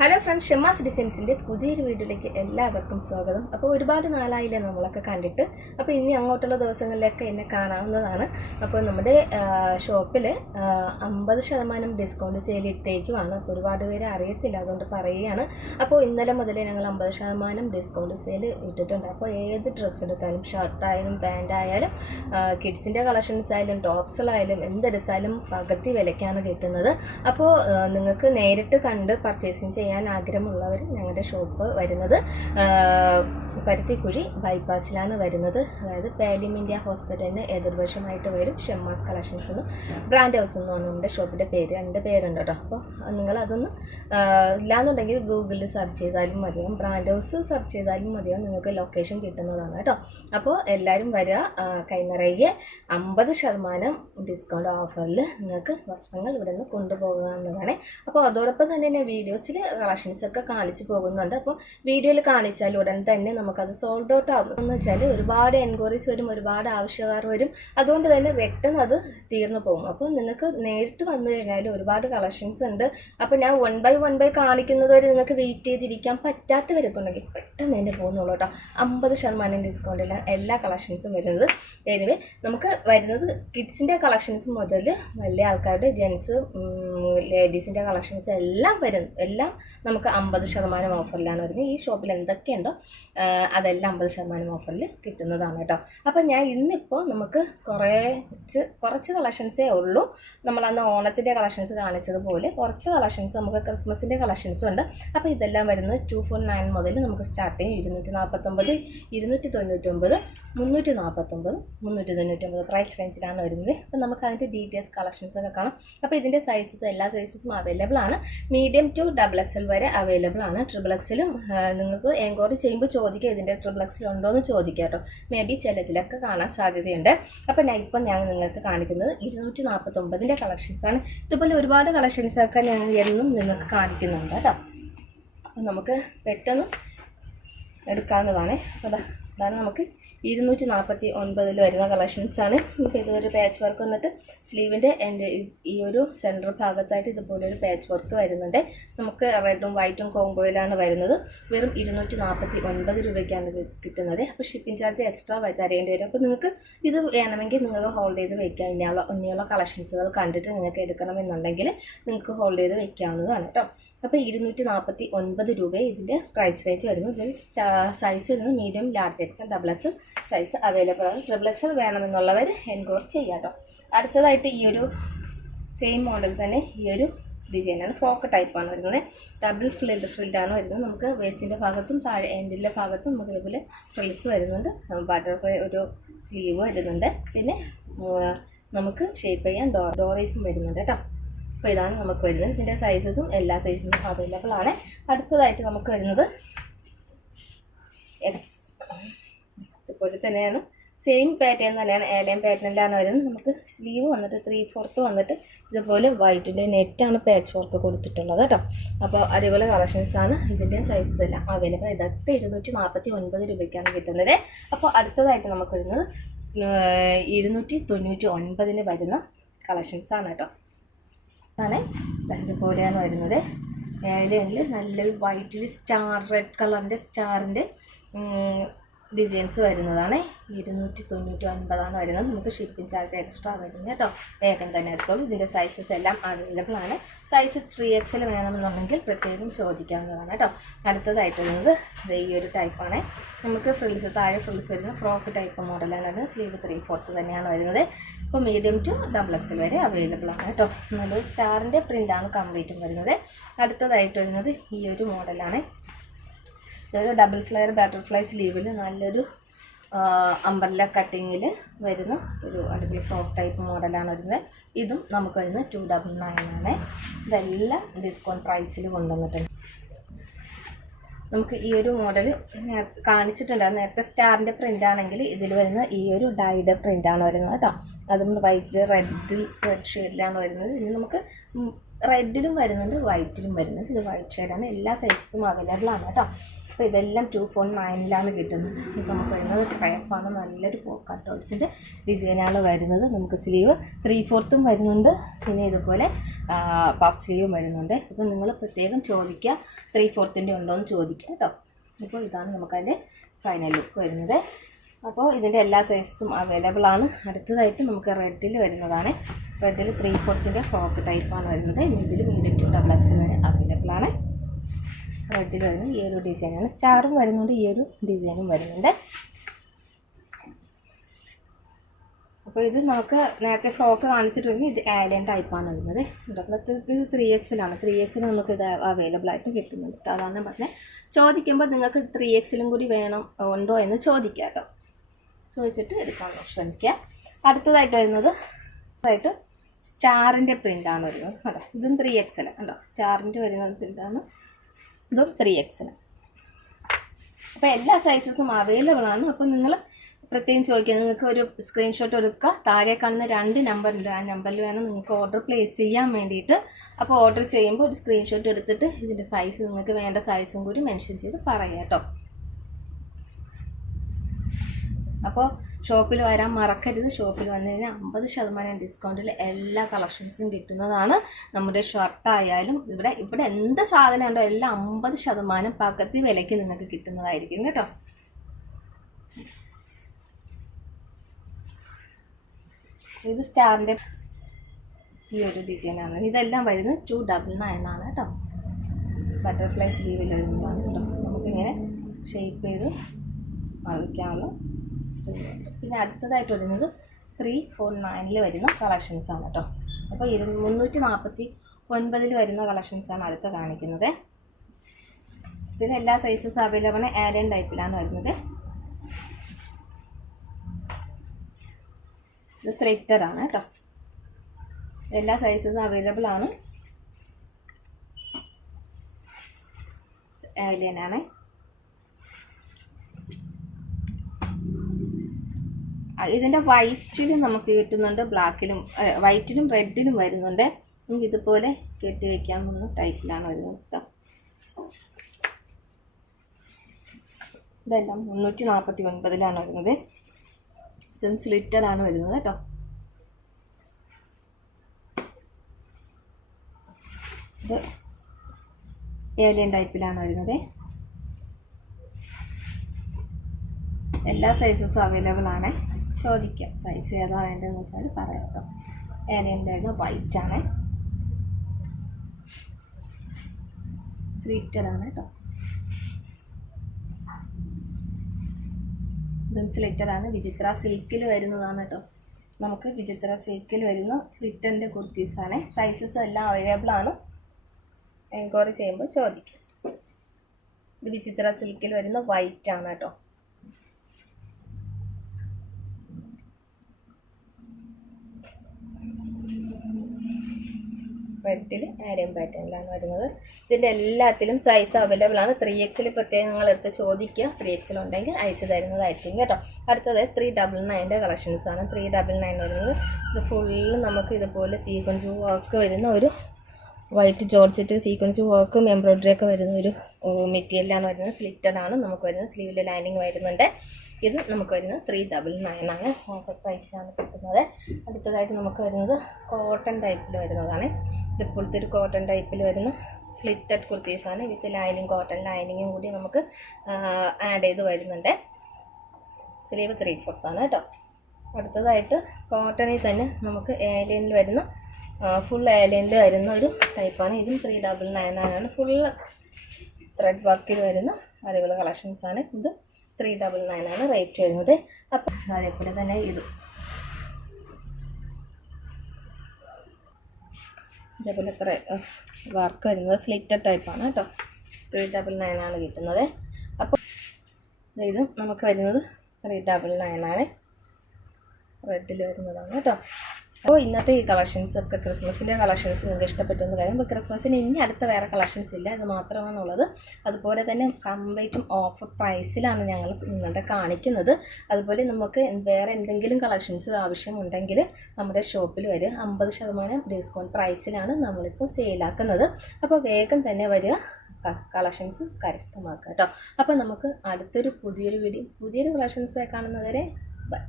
Hello friends ഷെമ്മ ഡിസൈൻസിന്റെ പുതിയൊരു വീഡിയോയിലേക്ക് എല്ലാവർക്കും സ്വാഗതം. അപ്പോൾ ഒരുപാട് നാളായില്ലേ നമ്മളൊക്കെ കണ്ടിട്ട്. അപ്പോൾ ഇനി അങ്ങോട്ടുള്ള ദിവസങ്ങളിലൊക്കെ എന്നെ കാണാവുന്നതാണ്. അപ്പോൾ നമ്മുടെ ഷോപ്പിൽ അമ്പത് ശതമാനം ഡിസ്കൗണ്ട് സെയിൽ ഇട്ടേക്കുമാണ് അപ്പോൾ ഒരുപാട് പേര് അറിയത്തില്ല അതുകൊണ്ട് പറയുകയാണ്. അപ്പോൾ ഇന്നലെ മുതലേ ഞങ്ങൾ അമ്പത് ശതമാനം ഡിസ്കൗണ്ട് സെയിൽ ഇട്ടിട്ടുണ്ട്. അപ്പോൾ ഏത് ഡ്രസ്സ് എടുത്താലും ഷർട്ടായാലും പാന്റായാലും കിഡ്സിന്റെ കളക്ഷൻസ് ആയാലും ടോപ്സുകളായാലും എന്തെടുത്താലും പകുതി വിലയ്ക്കാണ് കിട്ടുന്നത്. അപ്പോൾ നിങ്ങൾക്ക് നേരിട്ട് കണ്ട് പർച്ചേസിങ് ചെയ്യാൻ ആഗ്രഹമുള്ളവർ ഞങ്ങളുടെ ഷോപ്പ് വരുന്നത് പരുത്തിക്കുഴി ബൈപ്പാസിലാണ് വരുന്നത്. അതായത് പേലിം ഇന്ത്യ ഹോസ്പിറ്റലിന് എതിർവശമായിട്ട് വരും ഷെമ്മാസ് കളക്ഷൻസ് എന്ന്. ബ്രാൻഡ് ഹൗസ് എന്നാണ് നമ്മുടെ ഷോപ്പിന്റെ പേര് രണ്ട് പേരുണ്ട് കേട്ടോ. അപ്പോൾ ആ, ഇല്ലാന്നുണ്ടെങ്കിൽ ഗൂഗിളിൽ സെർച്ച് ചെയ്താലും മതിയാവും. ബ്രാൻഡ് ഹൗസ് സെർച്ച് ചെയ്താലും മതിയാവും. നിങ്ങൾക്ക് ലൊക്കേഷൻ കിട്ടുന്നതാണ് കേട്ടോ. അപ്പോൾ എല്ലാവരും വരിക കൈനിറയെ അമ്പത് ശതമാനം ഡിസ്കൗണ്ട് ഓഫറിൽ നിങ്ങൾക്ക് വസ്ത്രങ്ങൾ ഇവിടെ നിന്ന് കൊണ്ടുപോകാവുന്നതാണ്. അപ്പോൾ അതോടൊപ്പം തന്നെ ഞാൻ വീഡിയോസിൽ കളക്ഷൻസ് ഒക്കെ കാണിച്ചു പോകുന്നുണ്ട്. അപ്പോൾ വീഡിയോയിൽ കാണിച്ചാൽ ഉടൻ തന്നെ നമുക്കത് സോൾഡ് ഔട്ട് ആകും എന്ന് വെച്ചാൽ ഒരുപാട് എൻക്വയറീസ് വരും ഒരുപാട് ആവശ്യക്കാർ വരും. അതുകൊണ്ട് തന്നെ പെട്ടെന്ന് അത് തീർന്നു പോകും. അപ്പോൾ നിങ്ങൾക്ക് നേരിട്ട് വന്നു കഴിഞ്ഞാൽ ഒരുപാട് കളക്ഷൻസ് ഉണ്ട്. അപ്പോൾ ഞാൻ വൺ ബൈ വൺ ബൈ കാണിക്കുന്നത് വരെ നിങ്ങൾക്ക് വെയിറ്റ് ചെയ്തിരിക്കാൻ പറ്റാത്തവരൊക്കെ ഉണ്ടെങ്കിൽ പെട്ടെന്ന് തന്നെ പോകുന്നുള്ളൂ കേട്ടോ. അമ്പത് ശതമാനം ഡിസ്കൗണ്ടിലാണ് എല്ലാ കളക്ഷൻസും വരുന്നത്. എനിവേ നമുക്ക് വരുന്നത് കിഡ്സിന്റെ കളക്ഷൻസ് മുതൽ വലിയ ആൾക്കാരുടെ ജെൻസ് ലേഡീസിന്റെ കളക്ഷൻസ് എല്ലാം വരും എല്ലാം നമുക്ക് അമ്പത് ശതമാനം ഓഫറിലാണ് വരുന്നത്. ഈ ഷോപ്പിൽ എന്തൊക്കെയുണ്ടോ അതെല്ലാം അമ്പത് ശതമാനം ഓഫറിൽ കിട്ടുന്നതാണ് കേട്ടോ. അപ്പം ഞാൻ ഇന്നിപ്പോൾ നമുക്ക് കുറച്ച് കുറച്ച് കളക്ഷൻസേ ഉള്ളൂ. നമ്മളന്ന് ഓണത്തിന്റെ കളക്ഷൻസ് കാണിച്ചതുപോലെ കുറച്ച് കളക്ഷൻസ് നമുക്ക് ക്രിസ്മസിന്റെ കളക്ഷൻസും ഉണ്ട്. അപ്പോൾ ഇതെല്ലാം വരുന്നത് ടു ഫോർ നയൻ മുതൽ നമുക്ക് സ്റ്റാർട്ട് ചെയ്യും. ഇരുന്നൂറ്റി നാൽപ്പത്തൊമ്പത് ഇരുന്നൂറ്റി തൊണ്ണൂറ്റൊമ്പത് മുന്നൂറ്റി നാൽപ്പത്തൊമ്പത് മുന്നൂറ്റി തൊണ്ണൂറ്റൊമ്പത് പ്രൈസ് റേഞ്ചിലാണ് വരുന്നത്. അപ്പം നമുക്ക് അതിന്റെ ഡീറ്റെയിൽസ് കളക്ഷൻസ് ഒക്കെ കാണാം. അപ്പോൾ ഇതിന്റെ സൈസസ് എല്ലാ സൈസസും അവൈലബിൾ ആണ്. മീഡിയം ടു ഡബിൾ എക്സൽ വരെ അവൈലബിൾ ആണ്. ട്രിപ്പിൾ എക്സിലും നിങ്ങൾക്ക് എൻക്വയറി ചെയ്യുമ്പോൾ ചോദിക്കുക ഇതിന്റെ ട്രിപ്പിൾ എക്സിൽ ഉണ്ടോ എന്ന് ചോദിക്കുക കേട്ടോ. മേ ബി ചിലതിലൊക്കെ കാണാൻ സാധ്യതയുണ്ട്. അപ്പോൾ ഞാൻ ഇപ്പം ഞാൻ നിങ്ങൾക്ക് കാണിക്കുന്നത് ഇരുന്നൂറ്റി നാൽപ്പത്തൊമ്പതിന്റെ കളക്ഷൻസാണ് ഇതുപോലെ ഒരുപാട് കളക്ഷൻസ് ഒക്കെ ഞാൻ എന്നും നിങ്ങൾക്ക് കാണിക്കുന്നുണ്ട് കേട്ടോ. അപ്പം നമുക്ക് പെട്ടെന്ന് എടുക്കാവുന്നതാണ്. അപ്പോൾ അതാണ് നമുക്ക് ഇരുന്നൂറ്റി നാൽപ്പത്തി ഒൻപതിൽ വരുന്ന കളക്ഷൻസാണ് ഇപ്പോൾ ഇതൊരു പാച്ച് വർക്ക് വന്നിട്ട് സ്ലീവിന്റെ എന്റെ ഈ ഒരു സെന്റർ ഭാഗത്തായിട്ട് ഇതുപോലെ ഒരു പാച്ച് വർക്ക് വരുന്നുണ്ട്. നമുക്ക് റെഡും വൈറ്റും കോംബോയിലാണ് വരുന്നത്. വെറും ഇരുന്നൂറ്റി നാൽപ്പത്തി ഒൻപത് രൂപയ്ക്കാണ് കിട്ടുന്നത് അപ്പോൾ ഷിപ്പിംഗ് ചാർജ് എക്സ്ട്രാ തരേണ്ടി വരും. അപ്പോൾ നിങ്ങൾക്ക് ഇത് വേണമെങ്കിൽ നിങ്ങൾക്ക് ഹോൾഡ് ചെയ്ത് വയ്ക്കാം ഇനിയുള്ള ഇനിയുള്ള കളക്ഷൻസുകൾ കണ്ടിട്ട് നിങ്ങൾക്ക് എടുക്കണമെന്നുണ്ടെങ്കിൽ നിങ്ങൾക്ക് ഹോൾഡ് ചെയ്ത് വയ്ക്കാവുന്നതാണ് കേട്ടോ. അപ്പോൾ ഇരുന്നൂറ്റി നാൽപ്പത്തി ഒൻപത് രൂപ ഇതിന്റെ പ്രൈസ് റേഞ്ച് വരുന്നു. ഇതിൽ സൈസ് വരുന്നത് medium large XL double XL size available ആണ് ട്രിപ്പിൾ എക്സൽ വേണമെന്നുള്ളവർ എൻക്വയർ ചെയ്യാം കേട്ടോ അടുത്തതായിട്ട് ഈ ഒരു സെയിം മോഡൽ തന്നെ ഈ ഒരു ഡിസൈനാണ് ഫ്രോക്ക് ടൈപ്പാണ് വരുന്നത്. ഡബിൾ ഫ്രിൽഡ് ഫ്രിൽഡാണ് വരുന്നത്. നമുക്ക് വേസ്റ്റിന്റെ ഭാഗത്തും താഴെ എൻഡിന്റെ ഭാഗത്തും നമുക്ക് ഇതുപോലെ ഫ്രിൽസ് വരുന്നുണ്ട്. ബട്ടർഫ്ലൈ ഒരു സ്ലീവ് വരുന്നുണ്ട്. പിന്നെ നമുക്ക് ഷേപ്പ് ചെയ്യാൻ ഡോ ഡോറീസും വരുന്നുണ്ട് കേട്ടോ അപ്പോൾ ഇതാണ് നമുക്ക് വരുന്നത്. ഇതിന്റെ സൈസസും എല്ലാ സൈസസും അവൈലബിൾ ആണ്. അടുത്തതായിട്ട് നമുക്ക് വരുന്നത് എക്സ് ഇതുപോലെ തന്നെയാണ്. സെയിം പാറ്റേൺ തന്നെയാണ്. ഏലയും പാറ്റേണിലാണ് വരുന്നത്. നമുക്ക് സ്ലീവ് വന്നിട്ട് ത്രീ ഫോർത്ത് വന്നിട്ട് ഇതുപോലെ വൈറ്റിന്റെ നെറ്റാണ് പാച്ച് വർക്ക് കൊടുത്തിട്ടുള്ളത് കേട്ടോ. അപ്പോൾ അതേപോലെ കളക്ഷൻസാണ് ഇതിന്റെ സൈസസ് എല്ലാം അവൈലബിൾ ഇതൊക്കെ ഇരുന്നൂറ്റി നാൽപ്പത്തി ഒൻപത് രൂപയ്ക്കാണ് കിട്ടുന്നത്. അപ്പോൾ അടുത്തതായിട്ട് നമുക്ക് വരുന്നത് ഇരുന്നൂറ്റി തൊണ്ണൂറ്റി ഒൻപതിന് വരുന്ന കളക്ഷൻസാണ് കേട്ടോ. ആണ്. ഇതുപോലെയാണ് വരുന്നത്. ഏലയിൽ നല്ലൊരു വൈറ്റിൽ സ്റ്റാർ റെഡ് കളറിന്റെ സ്റ്റാറിന്റെ ഡിസൈൻസ് വരുന്നതാണ്. ഇരുന്നൂറ്റി തൊണ്ണൂറ്റി ഒൻപതാണ് വരുന്നത്. നമുക്ക് ഷിപ്പിംഗ് ചാർജ് എക്സ്ട്രാ വരുന്നത് കേട്ടോ. വേഗം തന്നെ എടുത്തോളൂ. ഇതിന്റെ സൈസസ് എല്ലാം അവൈലബിൾ ആണ്. സൈസ് ത്രീ എക്സിൽ വേണമെന്നുണ്ടെങ്കിൽ പ്രത്യേകം ചോദിക്കാവുന്നതാണ് കേട്ടോ. അടുത്തതായിട്ട് വരുന്നത് ഇത് ഈ ഒരു ടൈപ്പാണ് നമുക്ക് ഫ്രിൽസ് താഴെ ഫ്രിൽസ് വരുന്ന ഫ്രോക്ക് ടൈപ്പ് മോഡലാണ് വരുന്നത്. സ്ലീവ് ത്രീ ഫോർത്ത് തന്നെയാണ് വരുന്നത്. ഇപ്പോൾ മീഡിയം ടു ഡബിൾ എക്സിൽ വരെ അവൈലബിൾ ആണ് കേട്ടോ. നല്ലൊരു സ്റ്റാറിന്റെ പ്രിന്റാണ് കംപ്ലീറ്റും വരുന്നത്. അടുത്തതായിട്ട് വരുന്നത് ഈ ഒരു മോഡലാണ് ഇതൊരു ഡബിൾ ഫ്ലെയർ ബട്ടർഫ്ലൈ സ്ലീവിൽ നല്ലൊരു അമ്പർല കട്ടിങ്ങിൽ വരുന്ന ഒരു അടിപൊളി ഫ്രോക്ക് ടൈപ്പ് മോഡലാണ് വരുന്നത്. ഇതും നമുക്ക് വരുന്നത് ടു ഡബിൾ നയൻ ആണ്. ഇതെല്ലാം ഡിസ്കൗണ്ട് പ്രൈസിൽ കൊണ്ടുവന്നിട്ടുണ്ട്. നമുക്ക് ഈ ഒരു മോഡൽ നേരത്തെ കാണിച്ചിട്ടുണ്ടായിരുന്നു നേരത്തെ സ്റ്റാറിന്റെ പ്രിന്റ് ആണെങ്കിൽ ഇതിൽ വരുന്ന ഈ ഒരു ഡൈഡ് പ്രിന്റാണ് വരുന്നത് കേട്ടോ അതും വൈറ്റ് റെഡിൽ റെഡ് ഷെയ്ഡിലാണ് വരുന്നത്. ഇനി നമുക്ക് റെഡിലും വരുന്നുണ്ട് വൈറ്റിലും വരുന്നുണ്ട്. ഇത് വൈറ്റ് ഷെയ്ഡാണ് എല്ലാ സൈസും അവൈലബിൾ ആണ് കേട്ടോ അപ്പോൾ ഇതെല്ലാം ടു ഫോർ നയനിലാണ് കിട്ടുന്നത്. ഇപ്പോൾ നമുക്ക് വരുന്നത് ക്രേപ്പാണ് നല്ലൊരു കട്ടോൾസിന്റെ ഡിസൈനാണ് വരുന്നത്. നമുക്ക് സ്ലീവ് ത്രീ ഫോർത്തും വരുന്നുണ്ട്. പിന്നെ ഇതുപോലെ പഫ് സ്ലീവും വരുന്നുണ്ട്. ഇപ്പം നിങ്ങൾ പ്രത്യേകം ചോദിക്കുക ത്രീ ഫോർത്തിന്റെ ഉണ്ടോ എന്ന് ചോദിക്കുക കേട്ടോ. അപ്പോൾ ഇതാണ് നമുക്കതിന്റെ ഫൈനൽ ലുക്ക് വരുന്നത്. അപ്പോൾ ഇതിന്റെ എല്ലാ സൈസസും അവൈലബിൾ ആണ്. അടുത്തതായിട്ട് നമുക്ക് റെഡിൽ വരുന്നതാണ്. റെഡിൽ ത്രീ ഫോർത്തിന്റെ ഫ്രോക്ക് ടൈപ്പാണ് വരുന്നത്. ഇതിൽ വീണ്ടും ടു ഡബിൾ എക്സ് വരെ റെഡിൽ വരുന്നത് ഈ ഒരു ഡിസൈനാണ്. സ്റ്റാറും വരുന്നുണ്ട് ഈ ഒരു ഡിസൈനും വരുന്നുണ്ട്. അപ്പോൾ ഇത് നമുക്ക് നേരത്തെ ഫ്രോക്ക് കാണിച്ചിട്ടുണ്ടെങ്കിൽ ഇത് ഏലിയൻ ടൈപ്പാണ് വരുന്നത്. ഇത് ത്രീ എക്സിലാണ് ത്രീ എക്സിൽ നമുക്ക് ഇത് അവൈലബിൾ ആയിട്ട് കിട്ടുന്നുണ്ട് കേട്ടോ അതാണ് പറഞ്ഞത് ചോദിക്കുമ്പോൾ നിങ്ങൾക്ക് ത്രീ എക്സിലും കൂടി വേണം ഉണ്ടോ എന്ന് ചോദിക്കുക കേട്ടോ ചോദിച്ചിട്ട് എടുക്കാൻ ശ്രമിക്കുക. അടുത്തതായിട്ട് വരുന്നത് ആയിട്ട് സ്റ്റാറിന്റെ പ്രിന്റാണ് വരുന്നത്. കേട്ടോ ഇതും ത്രീ എക്സൽ കേട്ടോ സ്റ്റാറിന്റെ വരുന്നത് പ്രിന്റാണ് ഇതും ത്രീ എക്സിന് അപ്പോൾ എല്ലാ സൈസസും അവൈലബിൾ ആണ്. അപ്പോൾ നിങ്ങൾ പ്രത്യേകം ചോദിക്കുക. നിങ്ങൾക്ക് ഒരു സ്ക്രീൻഷോട്ട് എടുക്കുക. താഴെ കാണുന്ന രണ്ട് നമ്പർ ഉണ്ട്. ആ നമ്പറിൽ വേണം നിങ്ങൾക്ക് ഓർഡർ പ്ലേസ് ചെയ്യാൻ വേണ്ടിയിട്ട്. അപ്പോൾ ഓർഡർ ചെയ്യുമ്പോൾ ഒരു സ്ക്രീൻഷോട്ട് എടുത്തിട്ട് ഇതിന്റെ സൈസ് നിങ്ങൾക്ക് വേണ്ട സൈസും കൂടി മെൻഷൻ ചെയ്ത് പറയാം കേട്ടോ. അപ്പോൾ ഷോപ്പിൽ വരാൻ മറക്കരുത്. ഷോപ്പിൽ വന്നു കഴിഞ്ഞാൽ അമ്പത് ശതമാനം ഡിസ്കൗണ്ടിൽ എല്ലാ കളക്ഷൻസും കിട്ടുന്നതാണ് നമ്മുടെ ഷർട്ടായാലും ഇവിടെ ഇവിടെ എന്ത് സാധനം ഉണ്ടോ എല്ലാം അമ്പത് ശതമാനം പകത്തി വിലയ്ക്ക് നിങ്ങൾക്ക് കിട്ടുന്നതായിരിക്കും കേട്ടോ. ഇത് സ്റ്റാറിന്റെ ഈ ഒരു ഡിസൈനാണ് ഇതെല്ലാം വരുന്നത് ടു ഡബിൾ നയൻ ആണ് കേട്ടോ. ബട്ടർഫ്ലൈ സ്ലീവിൽ വരുന്നതാണ് കേട്ടോ. നമുക്കിങ്ങനെ ഷേപ്പ് ചെയ്ത് വയ്ക്കാനുള്ള പിന്നെ അടുത്തതായിട്ട് വരുന്നത് ത്രീ ഫോർ നയനിൽ വരുന്ന കളക്ഷൻസ് ആണ് കേട്ടോ അപ്പോൾ ഇരു മുന്നൂറ്റി നാൽപ്പത്തി ഒൻപതിൽ വരുന്ന കളക്ഷൻസാണ് അടുത്ത് കാണിക്കുന്നത്. ഇതിന് എല്ലാ സൈസസ് അവൈലബിൾ ആണ്. ആലൻ ടൈപ്പിലാണ് വരുന്നത്. ഇത് സ്ലിറ്റർ ആണ് കേട്ടോ എല്ലാ സൈസസ് അവൈലബിൾ ആണ്. ആലിയൻ ഇതിന്റെ വൈറ്റിലും നമുക്ക് കിട്ടുന്നുണ്ട് ബ്ലാക്കിലും വൈറ്റിലും റെഡിലും വരുന്നുണ്ട്. നമുക്ക് ഇതുപോലെ കെട്ടി വയ്ക്കാൻ പോകുന്ന ടൈപ്പിലാണ് വരുന്നത് കേട്ടോ ഇതെല്ലാം മുന്നൂറ്റി നാൽപ്പത്തി ഒൻപതിലാണ് വരുന്നത്. ഇതും സ്ലിറ്ററാണ് വരുന്നത് കേട്ടോ ഇത് ഏലിയൻ ടൈപ്പിലാണ് വരുന്നത്. എല്ലാ സൈസസും അവൈലബിൾ ആണ്. ചോദിക്കാം. സൈസ് ഏതാ വേണ്ടതെന്ന് വെച്ചാൽ പറയാം കേട്ടോ വൈറ്റ് ആണ്. സ്വീറ്റഡാണ് കേട്ടോ ഇതും സ്ലിറ്ററാണ് വിചിത്ര സിൽക്കിൽ വരുന്നതാണ് കേട്ടോ നമുക്ക് വിചിത്ര സിൽക്കിൽ വരുന്ന സ്ലിറ്ററിന്റെ കുർത്തീസാണ് സൈസസ് എല്ലാം അവൈലബിൾ ആണ്. എൻക്വയറി ചെയ്യുമ്പോൾ ചോദിക്കും. ഇത് വിചിത്ര സിൽക്കിൽ വരുന്ന വൈറ്റ് ആണ് കേട്ടോ റെഡിൽ ആര്യൻ പാറ്റേണിലാണ് വരുന്നത്. ഇതിന്റെ എല്ലാത്തിലും സൈസ് അവൈലബിൾ ആണ്. ത്രീ എക്സിൽ പ്രത്യേകം നിങ്ങൾ എടുത്ത് ചോദിക്കുക. ത്രീ എക്സിൽ ഉണ്ടെങ്കിൽ അയച്ചു തരുന്നതായിരിക്കും കേട്ടോ. അടുത്തത് ത്രീ ഡബിൾ നയന്റെ കളക്ഷൻസ് ആണ്. ത്രീ ഡബിൾ നയൻ വരുന്നത്. ഇത് ഫുള്ള് നമുക്ക് ഇതുപോലെ സീക്വൻസ് വർക്ക് വരുന്ന ഒരു വൈറ്റ് ജോർജറ്റ് സീക്വൻസ് വർക്കും എംബ്രോയ്ഡറി ഒക്കെ വരുന്ന ഒരു മെറ്റീരിയലാണ് വരുന്നത്. സ്ലിറ്റഡ് ആണ് നമുക്ക് വരുന്നത്. സ്ലീവിൽ ലൈനിങ് വരുന്നുണ്ട്. ഇത് നമുക്ക് വരുന്നത് ത്രീ ഡബിൾ നയൻ ആണ്. ഓഫർ പ്രൈസിലാണ് കിട്ടുന്നത്. അടുത്തതായിട്ട് നമുക്ക് വരുന്നത് കോട്ടൺ ടൈപ്പിൽ വരുന്നതാണ്. ഇപ്പോഴത്തെ ഒരു കോട്ടൺ ടൈപ്പിൽ വരുന്ന സ്ലിറ്റഡ് കുർത്തീസാണ് വിത്ത് ലൈനിങ് കോട്ടൺ ലൈനിങ്ങും കൂടി നമുക്ക് ആഡ് ചെയ്ത് വരുന്നുണ്ട്. സ്ലീവ് ത്രീ ഫോർത്താണ് കേട്ടോ അടുത്തതായിട്ട് കോട്ടണിൽ തന്നെ നമുക്ക് ഏലിയനിൽ വരുന്ന ഫുൾ ഏലിയനിൽ വരുന്ന ഒരു ടൈപ്പാണ് ഇതും ത്രീ ഡബിൾ നയൻ ആണ്. ഫുൾ ത്രെഡ് വർക്കിൽ വരുന്ന അറിവുള്ള കളക്ഷൻസാണ് ഇതും ത്രീ ഡബിൾ നയൻ ആണ് റേറ്റ് വരുന്നത്. അപ്പോൾ അതേപോലെ തന്നെ ഇതും. ഇതേപോലെ ഇത്ര വർക്ക് വരുന്നത് സ്ലിറ്റഡ് ടൈപ്പാണ് കേട്ടോ. ത്രീ ഡബിൾ ആണ് കിട്ടുന്നത്. അപ്പോൾ ഇതും നമുക്ക് വരുന്നത് ത്രീ ഡബിൾ നയൻ ആണ്. റെഡിൽ വരുന്നതാണ് കേട്ടോ. അപ്പോൾ ഇന്നത്തെ ഈ കളക്ഷൻസ് ഒക്കെ ക്രിസ്മസിന്റെ കളക്ഷൻസ് നിങ്ങൾക്ക് ഇഷ്ടപ്പെട്ടെന്ന് കാര്യം അപ്പോൾ ക്രിസ്മസിന് ഇനി അടുത്ത വേറെ കളക്ഷൻസ് ഇല്ല. ഇത് മാത്രമാണുള്ളത്. അതുപോലെ തന്നെ കംപ്ലീറ്റും ഓഫർ പ്രൈസിലാണ് ഞങ്ങൾ നിങ്ങളുടെ കാണിക്കുന്നത്. അതുപോലെ നമുക്ക് വേറെ എന്തെങ്കിലും കളക്ഷൻസ് ആവശ്യമുണ്ടെങ്കിൽ നമ്മുടെ ഷോപ്പിൽ വരിക അമ്പത് ശതമാനം ഡിസ്കൗണ്ട് പ്രൈസിലാണ് നമ്മളിപ്പോൾ സെയിലാക്കുന്നത് അപ്പോൾ വേഗം തന്നെ വരിക. കളക്ഷൻസ് കരസ്ഥമാക്കുക കേട്ടോ അപ്പോൾ നമുക്ക് അടുത്തൊരു പുതിയൊരു വീഡിയോ പുതിയൊരു കളക്ഷൻസ് കാണുന്നവരെ ബൈ.